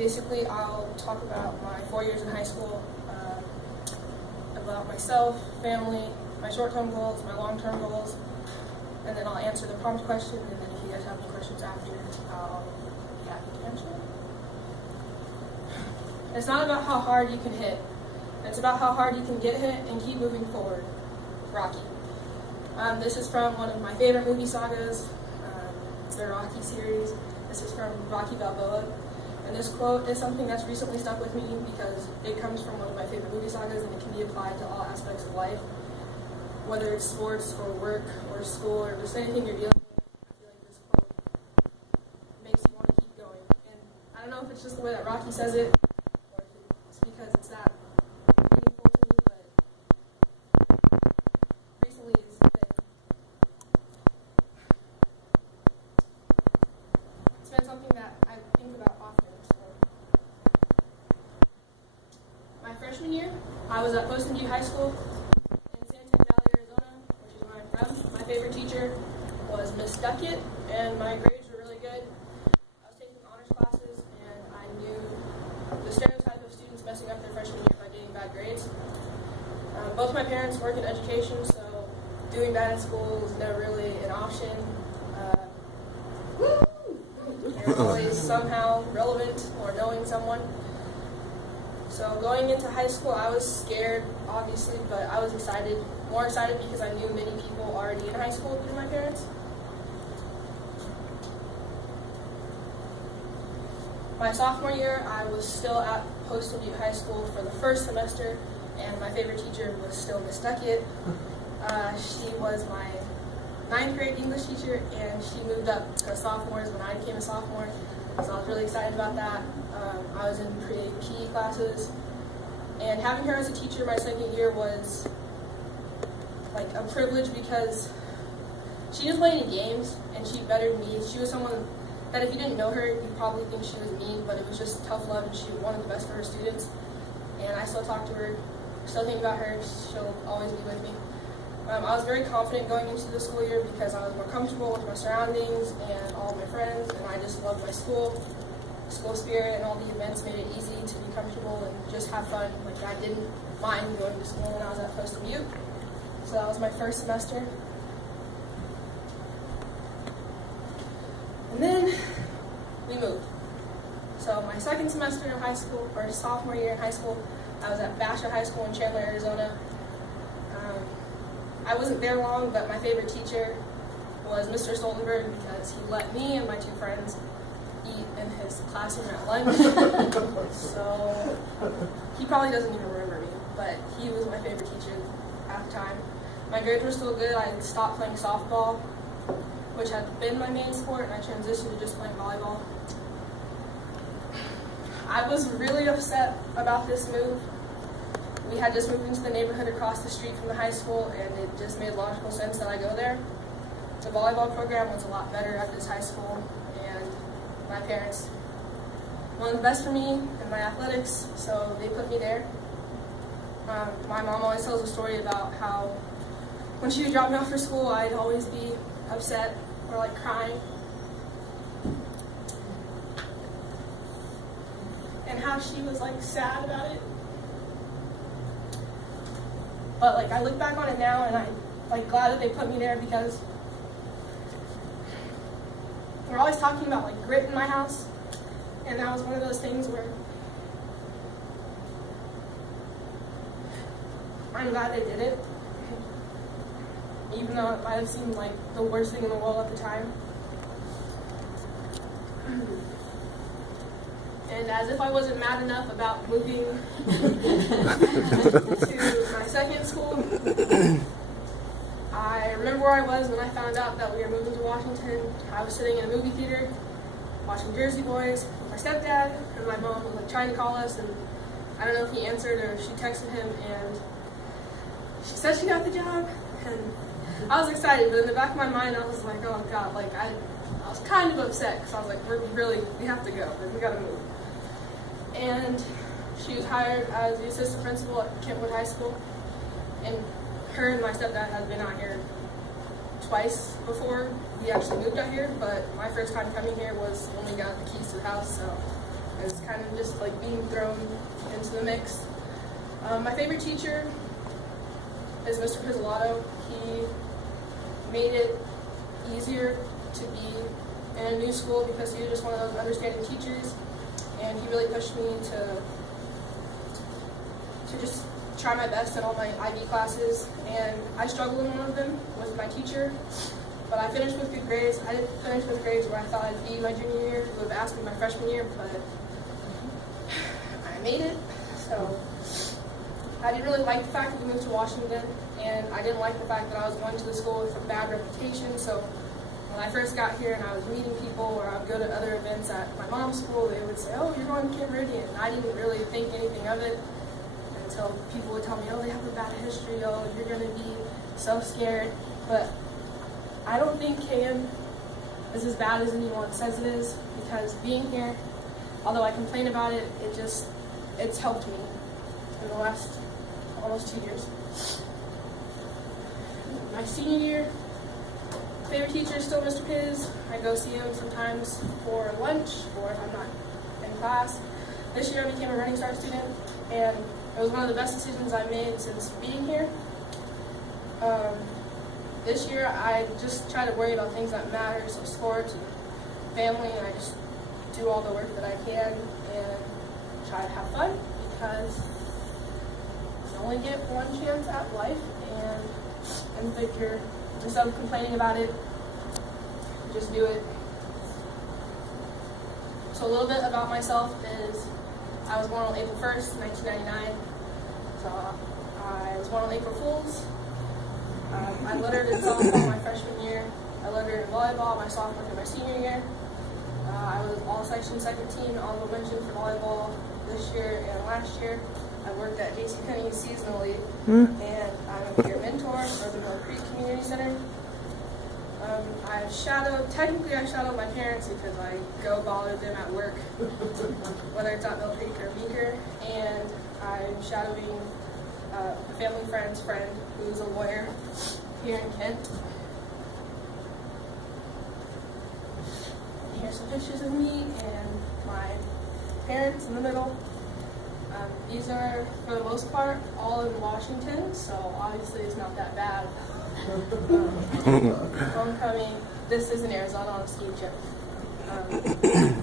Basically, I'll talk about my 4 years in high school, about myself, family, my short-term goals, my long-term goals, and then I'll answer the prompt question, and then if you guys have any questions after, I'll be happy to answer them. It's not about how hard you can hit. It's about how hard you can get hit and keep moving forward. Rocky. This is from one of my favorite movie sagas, the Rocky series. This is from Rocky Balboa. And this quote is something that's recently stuck with me because it comes from one of my favorite movie sagas and it can be applied to all aspects of life. Whether it's sports or work or school or just anything you're dealing with, I feel like this quote makes you want to keep going. And I don't know if it's just the way that Rocky says it, or if it's because it's that meaningful to me, but recently it's been something that I think about often. My freshman year, I was at Poston View High School in Santan Valley, Arizona, which is where I'm from. My favorite teacher was Miss Duckett, and my grades were really good. I was taking honors classes, and I knew the stereotype of students messing up their freshman year by getting bad grades. Both my parents work in education, so doing bad in school was never really an option. They're always somehow relevant or knowing someone. So going into high school, I was scared, obviously, but I was excited. More excited because I knew many people already in high school through my parents. My sophomore year, I was still at Poston View High School for the first semester, and my favorite teacher was still Miss Duckett. She was my 9th grade English teacher, and she moved up to sophomores when I became a sophomore, so I was really excited about that. I was in PE classes, and having her as a teacher my second year was like a privilege because she didn't play any games, and she bettered me. She was someone that if you didn't know her, you'd probably think she was mean, but it was just tough love, and she wanted the best for her students. And I still talk to her, still think about her, she'll always be with me. I was very confident going into the school year because I was more comfortable with my surroundings and all of my friends, and I just loved my school. School spirit and all the events made it easy to be comfortable and just have fun. Like, I didn't mind going to school when I was at Poston View. So that was my first semester. And then we moved. So my second semester in high school, or sophomore year in high school, I was at Basha High School in Chandler, Arizona. I wasn't there long, but my favorite teacher was Mr. Stoltenberg because he let me and my two friends eat in his classroom at lunch. So he probably doesn't even remember me, but he was my favorite teacher at the time. My grades were still good. I stopped playing softball, which had been my main sport, and I transitioned to just playing volleyball. I was really upset about this move. We had just moved into the neighborhood across the street from the high school, and it just made logical sense that I go there. The volleyball program was a lot better at this high school, and my parents wanted the best for me and my athletics, so they put me there. My mom always tells a story about how when she would drop me off for school, I'd always be upset or like crying. And how she was like sad about it. But like I look back on it now and I'm like glad that they put me there because we're always talking about like grit in my house, and that was one of those things where I'm glad they did it, even though it might have seemed like the worst thing in the world at the time. And as if I wasn't mad enough about moving to my second school, I remember where I was when I found out that we were moving to Washington. I was sitting in a movie theater watching Jersey Boys with my stepdad, and my mom was like trying to call us, and I don't know if he answered or she texted him, and she said she got the job, and I was excited, but in the back of my mind I was like, oh god, like I was kind of upset because I was like, we have to go, like, we gotta move. And she was hired as the assistant principal at Kentwood High School, and her and my stepdad had been out here twice before we actually moved out here, but my first time coming here was when we got the keys to the house, so It's kind of just like being thrown into the mix. My favorite teacher is Mr. Pizzolatto. He made it easier to be in a new school because he was just one of those understanding teachers, and he really pushed me to just try my best in all my IB classes, and I struggled in one of them with my teacher, but I finished with good grades. I didn't finish with grades where I thought I'd be my junior year. He would have asked me my freshman year, but I made it. So I didn't really like the fact that we moved to Washington, and I didn't like the fact that I was going to the school with a bad reputation. So when I first got here and I was meeting people, or I would go to other events at my mom's school, they would say, "Oh, you're going to Kent Meridian." And I didn't really think anything of it until people would tell me, "Oh, they have a bad history. Oh, you're going to be so scared." But I don't think KM is as bad as anyone says it is, because being here, although I complain about it, it's helped me in the last almost 2 years. My senior year, favorite teacher is still Mr. Piz. I go see him sometimes for lunch or if I'm not in class. This year I became a Running Start student, and it was one of the best decisions I've made since being here. This year I just try to worry about things that matter, so sports and family, and I just do all the work that I can and try to have fun, because you only get one chance at life, and figure, instead of complaining about it, just do it. So a little bit about myself is I was born on April 1st, 1999. So I was born on April Fools. I lettered in softball my freshman year. I lettered in volleyball my sophomore and my senior year. I was all section second team, honorable mention for volleyball this year and last year. I worked at JCPenney seasonally, and I'm a peer mentor for the Mill Creek Community Center. Technically I shadowed my parents because I go bother them at work, whether it's at Mill Creek or Meeker, and I'm shadowing a family friend's friend who's a lawyer here in Kent. Here's some pictures of me and my parents in the middle. These are, for the most part, all in Washington, so obviously it's not that bad. Homecoming, this is in Arizona on a ski trip.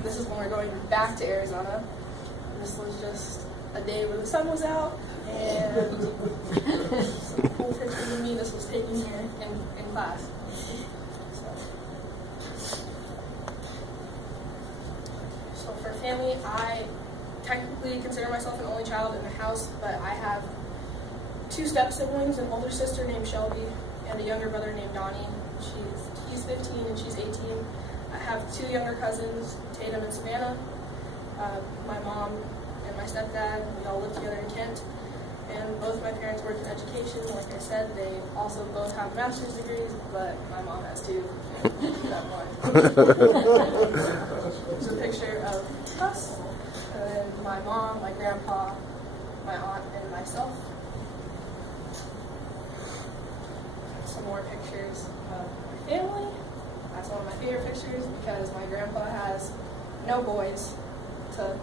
This is when we're going back to Arizona. This was just a day where the sun was out, and some cool pictures of me. This was taken here in class. So for family, I technically consider myself an only child in the house, but I have two step siblings, an older sister named Shelby and a younger brother named Donnie. He's 15 and she's 18. I have two younger cousins, Tatum and Savannah. My mom and my stepdad, we all live together in Kent, and both my parents work in education. Like I said, they also both have master's degrees, but my mom has two. That one. There's a picture of us. And then my mom, my grandpa, my aunt, and myself. Some more pictures of my family. That's one of my favorite pictures because my grandpa has no boys to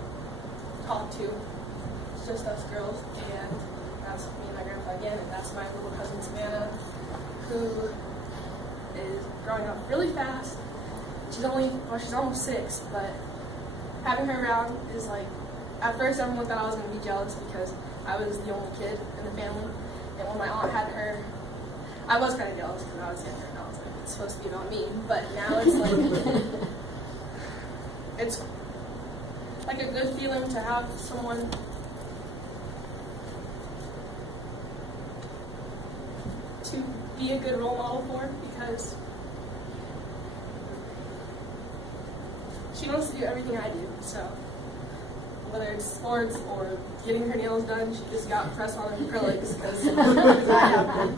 talk to. It's just us girls, and that's me and my grandpa again, and that's my little cousin Savannah, who is growing up really fast. She's almost 6, but having her around is like, at first everyone thought I was going to be jealous because I was the only kid in the family, and when my aunt had her, I was kind of jealous because I was younger and I was like, it's supposed to be about me, but now it's like, it's like a good feeling to have someone to be a good role model for, because she wants to do everything I do, so whether it's sports or getting her nails done, she just got press on acrylics because I have them.